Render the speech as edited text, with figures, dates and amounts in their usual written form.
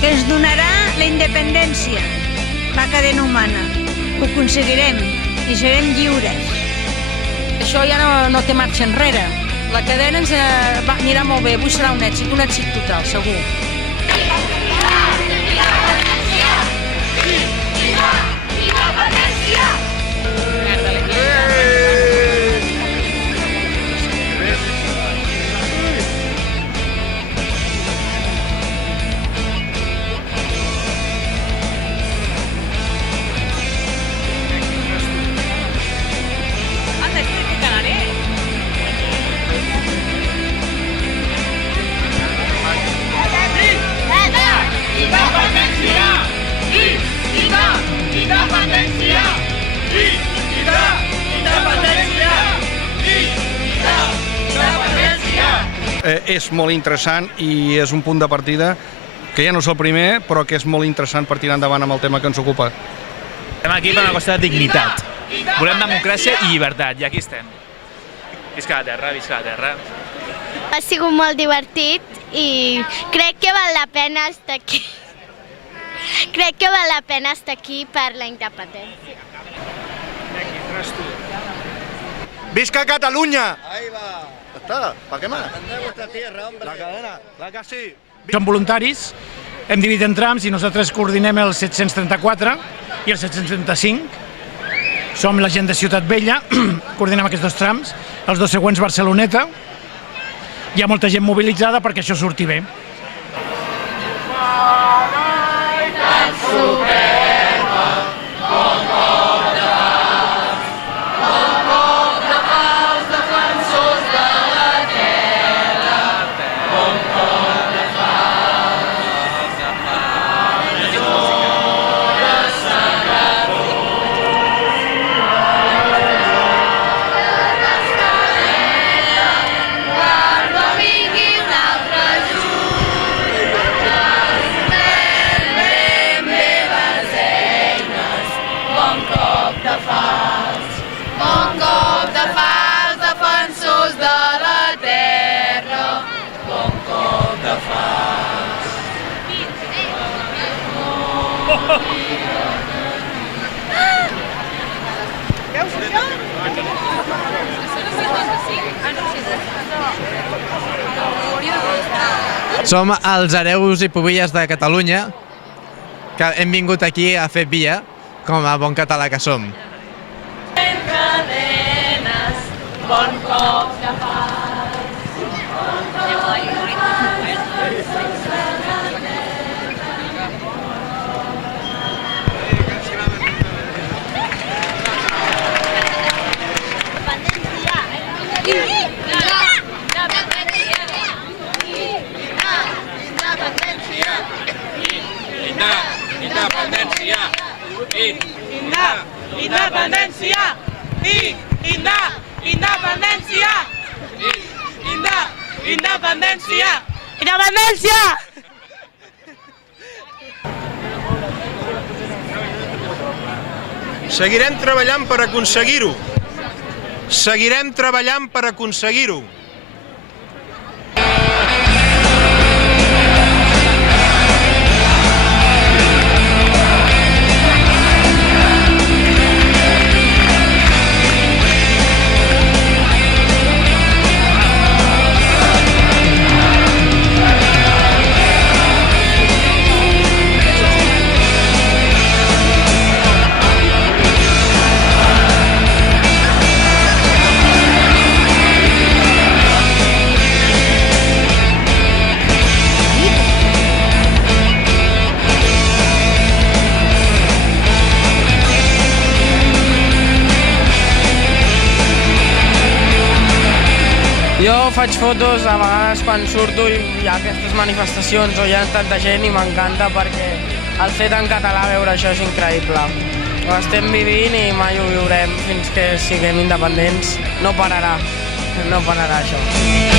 que ens donarà la independència, la cadena humana. Ho aconseguirem i serem lliures. Això ja no té marxa enrere. La cadena ens anirà molt bé, avui serà un èxit total, segur. És molt interessant i és un punt de partida que ja no és el primer, però que és molt interessant per tirar endavant amb el tema que ens ocupa. Estem aquí per una qüestió de dignitat. Volem democràcia i llibertat, i aquí estem. Visca la terra, visca la terra. Ha sigut molt divertit i crec que val la pena estar aquí. Crec que val la pena estar aquí per la independència. Visca Catalunya! Ahí va. Està, ¿para qué más? La cadena, la que sí. Som voluntaris, hem dividit en trams i nosaltres coordinem el 734 i el 735. Som la gent de Ciutat Vella, coordinem aquests dos trams, els dos següents Barceloneta. Hi ha molta gent mobilitzada perquè això surti bé. Som els hereus i pubilles de Catalunya, que hem vingut aquí a fer via, com a bon català que som. Bon cop de fas. Independència! Independència! Independència! Independència! Seguirem treballant per aconseguir-ho. Seguirem treballant per aconseguir-ho. Jo faig fotos a vegades quan surto i hi ha aquestes manifestacions o hi ha tanta gent i m'encanta perquè el fet en català veure això és increïble. Ho estem vivint i mai ho viurem fins que siguem independents. No pararà això.